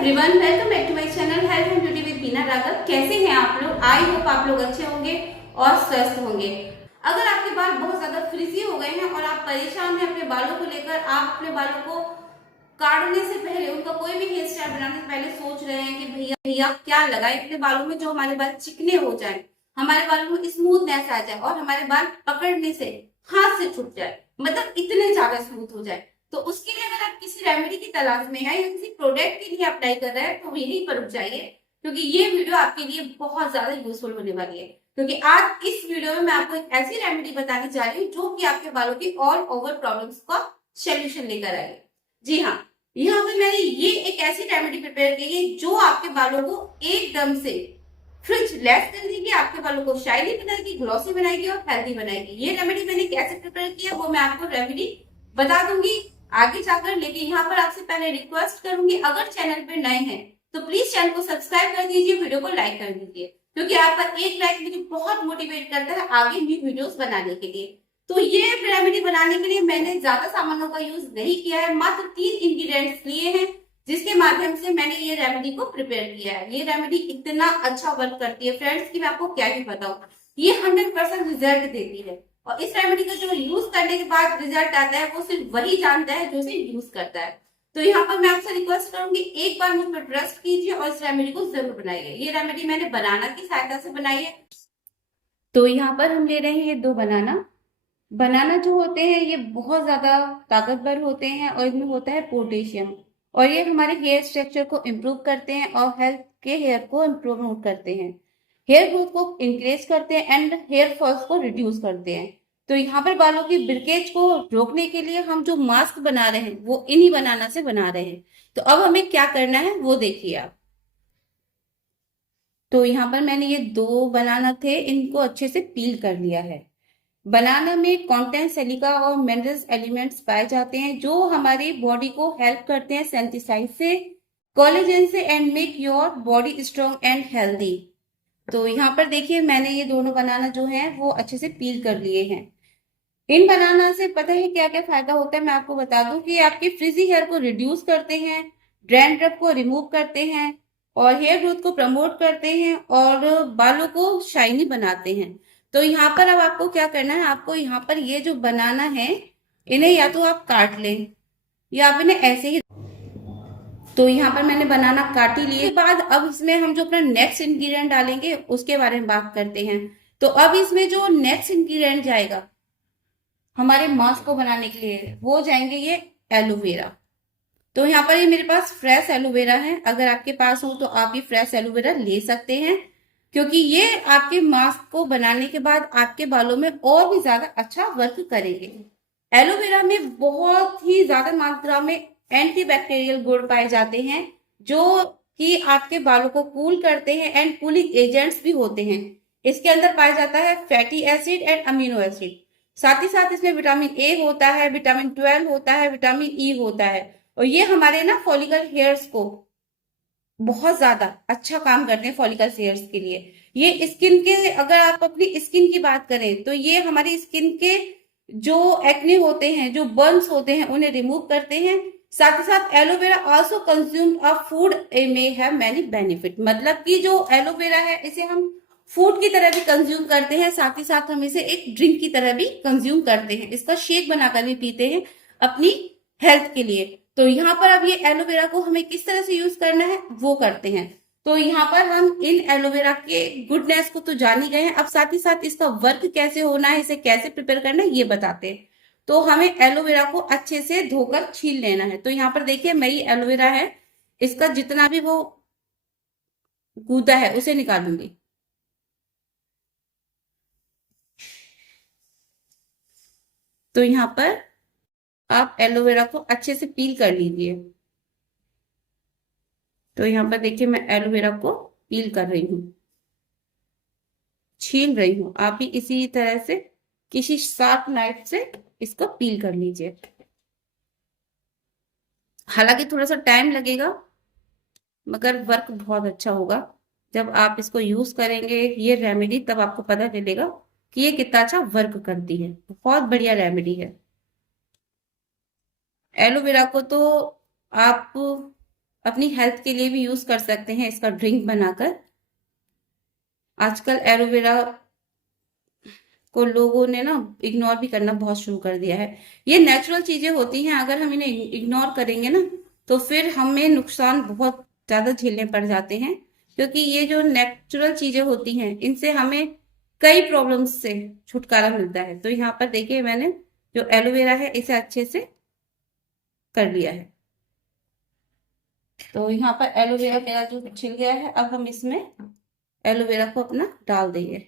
Everyone, welcome back to my channel health and beauty with Beena Raghav. कैसे हैं आप लोग? आई होप आप लोग अच्छे होंगे और स्वस्थ होंगे। अगर आपके बाल बहुत ज्यादा फ्रिजी हो गए हैं और आप परेशान हैं अपने बालों को लेकर, आप अपने बालों को काटने से पहले, उनका कोई भी हेयर स्टाइल बनाने से पहले सोच रहे हैं कि भैया भैया क्या लगाए अपने बालों में जो हमारे बाल चिकने हो जाए, हमारे बालों में स्मूथनेस आ जाए और हमारे बाल पकड़ने से हाथ से छूट जाए, मतलब इतने ज्यादा स्मूथ हो जाए। तो उसके लिए अगर आप किसी रेमेडी की तलाश में है या किसी प्रोडक्ट के लिए अप्लाई कर रहे हैं तो यहीं पर रुक जाइए, क्योंकि ये वीडियो आपके लिए बहुत ज्यादा यूजफुल होने वाली है। क्योंकि आज इस वीडियो में मैं आपको एक ऐसी रेमेडी बताने जा रही हूँ जो कि आपके बालों की ऑल ओवर प्रॉब्लम्स का सोल्यूशन लेकर आएगी। जी हाँ, यहाँ पे मैंने ये एक ऐसी रेमेडी प्रिपेयर की है जो आपके बालों को एकदम से फ्रिज लेस कर देगी, आपके बालों को शाइनी बनाएगी, ग्लॉसी बनाएगी और हेल्दी बनाएगी। ये रेमेडी मैंने कैसे प्रिपेयर किया वो मैं आपको रेमेडी बता दूंगी आगे जाकर। लेकिन यहाँ पर आपसे पहले रिक्वेस्ट करूंगी, अगर चैनल पर नए हैं तो प्लीज चैनल को सब्सक्राइब कर दीजिए, वीडियो को लाइक कर दीजिए, क्योंकि आपका एक लाइक मुझे बहुत मोटिवेट करता है आगे भी वीडियोस बनाने के लिए। तो ये रेमेडी बनाने के लिए मैंने ज्यादा सामानों का यूज नहीं किया है, मात्र 3 इंग्रेडिएंट्स लिए हैं जिसके माध्यम से मैंने ये रेमेडी को प्रिपेयर किया है। ये रेमेडी इतना अच्छा वर्क करती है फ्रेंड्स कि मैं आपको क्या ही बताऊं। ये 100% रिजल्ट देती है और इस रेमेडी का जो यूज करने के बाद रिजल्ट आता है वो सिर्फ वही जानता है जो इसे यूज करता है। तो यहाँ पर मैं आपसे रिक्वेस्ट करूंगी, एक बार मुझ पर ट्रस्ट कीजिए और इस रेमेडी को जरूर बनाइए। ये रेमेडी मैंने बनाना की सहायता से बनाई है। तो यहाँ पर हम ले रहे हैं ये 2 बनाना। बनाना जो होते हैं ये बहुत ज्यादा ताकतवर होते हैं और इनमें होता है पोटेशियम, और ये हमारे हेयर स्ट्रक्चर को इम्प्रूव करते हैं और हेल्थ के हेयर को इम्प्रूव करते हैं, हेयर ग्रोथ को इंक्रीज करते हैं एंड हेयर फॉल्स को रिड्यूस करते हैं। तो यहाँ पर बालों की ब्रिकेज को रोकने के लिए हम जो मास्क बना रहे हैं वो इन्हीं बनाना से बना रहे हैं। तो अब हमें क्या करना है वो देखिए आप। तो यहाँ पर मैंने ये 2 बनाना थे, इनको अच्छे से पील कर लिया है। बनाना में कॉन्टेंट सिलिका और मिनरल्स एलिमेंट्स पाए जाते हैं जो हमारी बॉडी को हेल्प करते हैं सिंथेसाइज से, कोलेजन से and make your body strong and healthy. तो यहाँ पर देखिए मैंने ये दोनों बनाना जो हैं वो अच्छे से पील कर लिए हैं। इन बनाना से पता है क्या क्या फायदा होता है, मैं आपको बता दूं कि आपके फ्रिजी हेयर को रिड्यूस करते हैं, डैंड्रफ को रिमूव करते हैं और हेयर ग्रोथ को प्रमोट करते हैं और बालों को शाइनी बनाते हैं। तो यहाँ पर अब आपको क्या करना है, आपको यहाँ पर ये जो बनाना है इन्हें या तो आप काट लें या आप इन्हें ऐसे ही। तो यहाँ पर मैंने बनाना काट ही लिए। बाद अब इसमें हम जो अपना नेक्स्ट इंग्रेडिएंट डालेंगे उसके बारे में बात करते हैं। तो अब इसमें जो नेक्स्ट इंग्रेडिएंट जाएगा हमारे मास्क को बनाने के लिए वो जाएंगे ये एलोवेरा। तो यहाँ पर ये मेरे पास फ्रेश एलोवेरा है, अगर आपके पास हो तो आप ये फ्रेश एलोवेरा ले सकते हैं, क्योंकि ये आपके मास्क को बनाने के बाद आपके बालों में और भी ज्यादा अच्छा वर्क करेंगे। एलोवेरा में बहुत ही ज्यादा मात्रा में एंटीबैक्टीरियल गुण पाए जाते हैं जो कि आपके बालों को कूल करते हैं एंड कूलिंग एजेंट्स भी होते हैं। इसके अंदर पाया जाता है fatty acid and amino acid, साथ ही साथ इसमें विटामिन ए होता है, विटामिन 12 होता है, विटामिन ई होता है, और ये हमारे ना फॉलिकल हेयर्स को बहुत ज्यादा अच्छा काम करते हैं। फॉलिकल हेयर्स के लिए ये स्किन के, अगर आप अपनी स्किन की बात करें तो ये हमारी स्किन के जो एक्ने होते हैं, जो बर्न्स होते हैं, उन्हें रिमूव करते हैं। साथ ही साथ aloe vera also consume a food may have many benefit, मतलब कि जो एलोवेरा है इसे हम फूड की तरह भी कंज्यूम करते हैं, साथ ही साथ हम इसे एक ड्रिंक की तरह भी कंज्यूम करते हैं, इसका शेक बनाकर भी पीते हैं अपनी हेल्थ के लिए। तो यहाँ पर अब ये एलोवेरा को हमें किस तरह से यूज करना है वो करते हैं। तो यहाँ पर हम इन एलोवेरा के गुडनेस को तो जान ही गए हैं, अब साथ ही साथ इसका वर्क कैसे होना है, इसे कैसे प्रिपेयर करना है ये बताते हैं। तो हमें एलोवेरा को अच्छे से धोकर छील लेना है। तो यहाँ पर देखिए मैं ये एलोवेरा है, इसका जितना भी वो गूदा है उसे निकालूंगी। तो यहाँ पर आप एलोवेरा को अच्छे से पील कर लीजिए। तो यहाँ पर देखिए मैं एलोवेरा को पील कर रही हूँ, छील रही हूँ। आप भी इसी तरह से किसी शार्प नाइफ से इसको पील कर लीजिए। हालांकि थोड़ा सा टाइम लगेगा मगर वर्क बहुत अच्छा होगा। जब आप इसको यूज करेंगे ये रेमेडी तब आपको पता चलेगा कि ये कितना अच्छा वर्क करती है। बहुत बढ़िया रेमेडी है। एलोवेरा को तो आप अपनी हेल्थ के लिए भी यूज कर सकते हैं इसका ड्रिंक बनाकर। आजकल एलोवेरा को लोगों ने ना इग्नोर भी करना बहुत शुरू कर दिया है। ये नेचुरल चीजें होती हैं, अगर हम इन्हें इग्नोर करेंगे ना तो फिर हमें नुकसान बहुत ज्यादा झेलने पड़ जाते हैं, क्योंकि ये जो नेचुरल चीजें होती हैं इनसे हमें कई प्रॉब्लम्स से छुटकारा मिलता है। तो यहाँ पर देखिए मैंने जो एलोवेरा है इसे अच्छे से कर लिया है। तो यहाँ पर एलोवेरा मेरा जो छिल गया है, अब हम इसमें एलोवेरा को अपना डाल देंगे।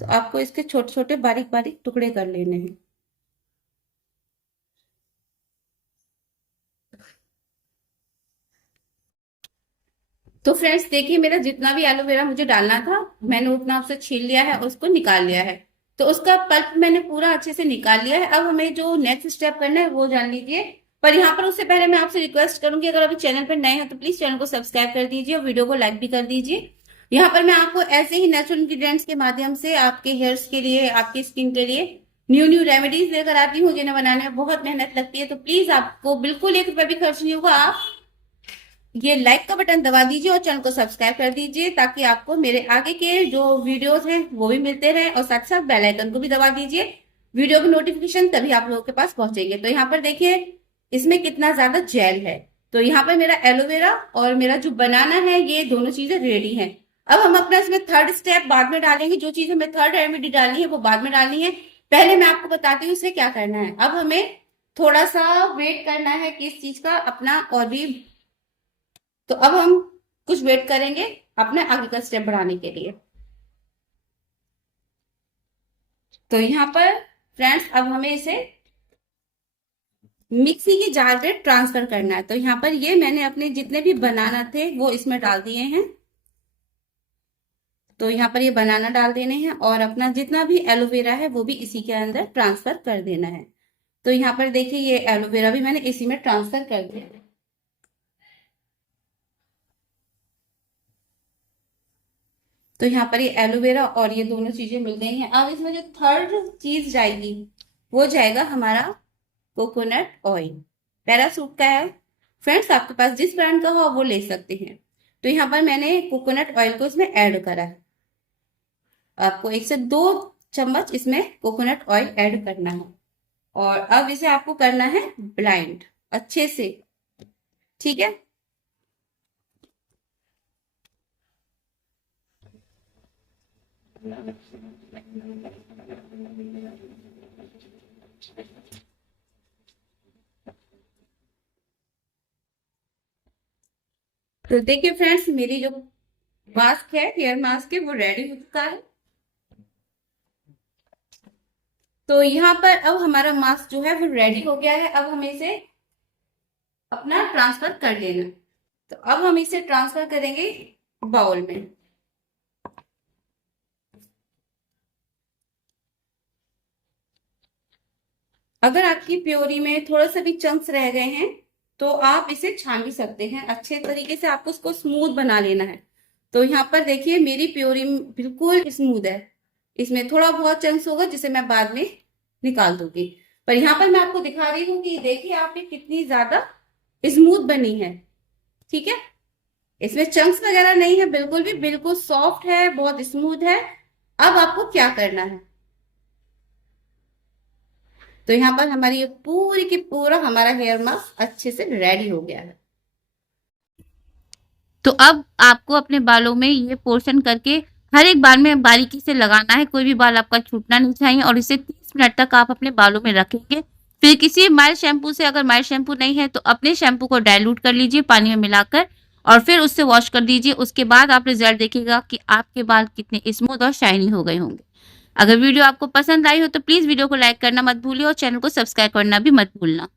तो आपको इसके छोटे छोटे बारीक बारीक टुकड़े कर लेने हैं। तो फ्रेंड्स देखिए, मेरा जितना भी एलोवेरा मुझे डालना था मैंने उतना उसे छील लिया है, उसको निकाल लिया है। तो उसका पल्प मैंने पूरा अच्छे से निकाल लिया है। अब हमें जो नेक्स्ट स्टेप करना है वो जान लीजिए। पर यहाँ पर उससे पहले मैं आपसे रिक्वेस्ट करूंगी, अगर अभी चैनल पर नए हैं तो प्लीज चैनल को सब्सक्राइब कर दीजिए और वीडियो को लाइक भी कर दीजिए। यहाँ पर मैं आपको ऐसे ही नेचुरल इंग्रीडियंट्स के माध्यम से आपके हेयर्स के लिए, आपकी स्किन के लिए न्यू न्यू रेमेडीज लेकर आती हूँ, जिन्हें बनाने में बहुत मेहनत लगती है। तो प्लीज आपको बिल्कुल 1 रुपया भी खर्च नहीं होगा। आप ये लाइक का बटन दबा दीजिए और चैनल को सब्सक्राइब कर दीजिए, ताकि आपको मेरे आगे के जो वीडियोस हैं वो भी मिलते रहें। और साथ साथ बेल आइकन को भी दबा दीजिए, वीडियो की नोटिफिकेशन तभी आप लोगों के पास पहुंचेंगे। तो यहाँ पर देखिए इसमें कितना ज्यादा जेल है। तो यहाँ पर मेरा एलोवेरा और मेरा जो बनाना है ये दोनों चीजें रेडी हैं। अब हम अपना इसमें थर्ड स्टेप बाद में डालेंगे। जो चीज हमें थर्ड रेमेडी डालनी है वो बाद में डालनी है। पहले मैं आपको बताती हूँ इसे क्या करना है। अब हमें थोड़ा सा वेट करना है कि इस चीज का अपना और भी। तो अब हम कुछ वेट करेंगे अपने आगे का स्टेप बढ़ाने के लिए। तो यहाँ पर फ्रेंड्स अब हमें इसे मिक्सी की जार में ट्रांसफर करना है। तो यहाँ पर ये मैंने अपने जितने भी बनाना थे वो इसमें डाल दिए हैं। तो यहाँ पर ये बनाना डाल देने हैं और अपना जितना भी एलोवेरा है वो भी इसी के अंदर ट्रांसफर कर देना है। तो यहाँ पर देखिए ये एलोवेरा भी मैंने इसी में ट्रांसफर कर दिया। तो यहाँ पर ये एलोवेरा और ये दोनों चीजें मिल गई हैं। अब इसमें जो थर्ड चीज जाएगी वो जाएगा हमारा कोकोनट ऑयल। पैरासूट का है फ्रेंड्स, आपके पास जिस ब्रांड का हो वो ले सकते हैं। तो यहाँ पर मैंने कोकोनट ऑयल को इसमें ऐड करा है। आपको 1 से 2 चम्मच इसमें कोकोनट ऑयल ऐड करना है और अब इसे आपको करना है ब्लाइंड अच्छे से, ठीक है। तो देखिए फ्रेंड्स, मेरी जो मास्क है, हेयर मास्क है, वो रेडी हो चुका है। तो यहाँ पर अब हमारा मास्क जो है वो रेडी हो गया है। अब हमें इसे अपना ट्रांसफर कर लेना। तो अब हम इसे ट्रांसफर करेंगे बाउल में। अगर आपकी प्योरी में थोड़ा सा भी चंक्स रह गए हैं तो आप इसे छान भी सकते हैं। अच्छे तरीके से आपको उसको स्मूथ बना लेना है। तो यहाँ पर देखिए मेरी प्योरी बिल्कुल स्मूथ है। इसमें थोड़ा बहुत चंक्स होगा जिसे मैं बाद में निकाल दूंगी। पर यहाँ पर मैं आपको दिखा रही हूँ कि देखिए आपकी कितनी ज्यादा स्मूथ बनी है, ठीक है। इसमें चंक्स वगैरह नहीं है बिल्कुल भी, बिल्कुल सॉफ्ट है, बहुत स्मूथ है। अब आपको क्या करना है, तो यहाँ पर हमारी ये पूरी की पूरा हमारा हेयर मास्क अच्छे से रेडी हो गया है। तो अब आपको अपने बालों में ये पोर्शन करके हर एक बाल में बारीकी से लगाना है। कोई भी बाल आपका छूटना नहीं चाहिए और इसे 30 मिनट तक आप अपने बालों में रखेंगे। फिर किसी माइल्ड शैम्पू से, अगर माइल्ड शैम्पू नहीं है तो अपने शैम्पू को डाइल्यूट कर लीजिए पानी में मिलाकर और फिर उससे वॉश कर दीजिए। उसके बाद आप रिजल्ट देखिएगा कि आपके बाल कितने स्मूथ और शाइनी हो गए होंगे। अगर वीडियो आपको पसंद आई हो तो प्लीज वीडियो को लाइक करना मत भूलिए और चैनल को सब्सक्राइब करना भी मत भूलना।